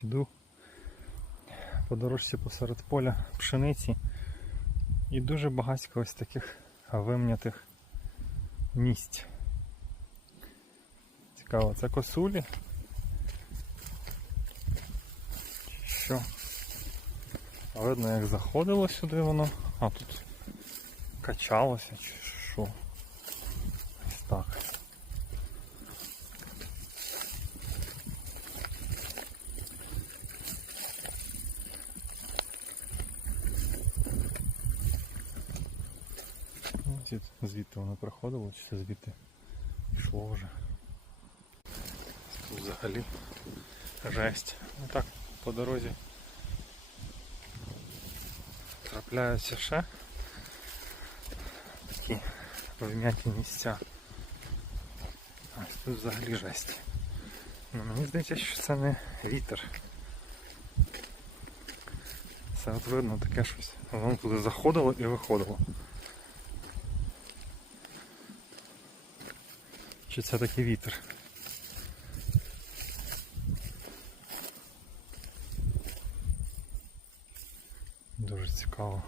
Йду по дорожці посеред поля пшениці і дуже багатько ось таких вимнятих місць. Цікаво, це косулі. Що? Видно, як заходило сюди воно, а тут качалося чи що. Ось так. Ці- Звідти воно проходило, чи це звідти йшло вже. Тут взагалі жесть. Ну так, по дорозі трапляються ще такі вм'яті місця. Ось тут взагалі жесть. Ну, мені здається, що це не вітер. Це от видно таке щось. Воно туди заходило і виходило. Чи це такий вітер? Дуже цікаво.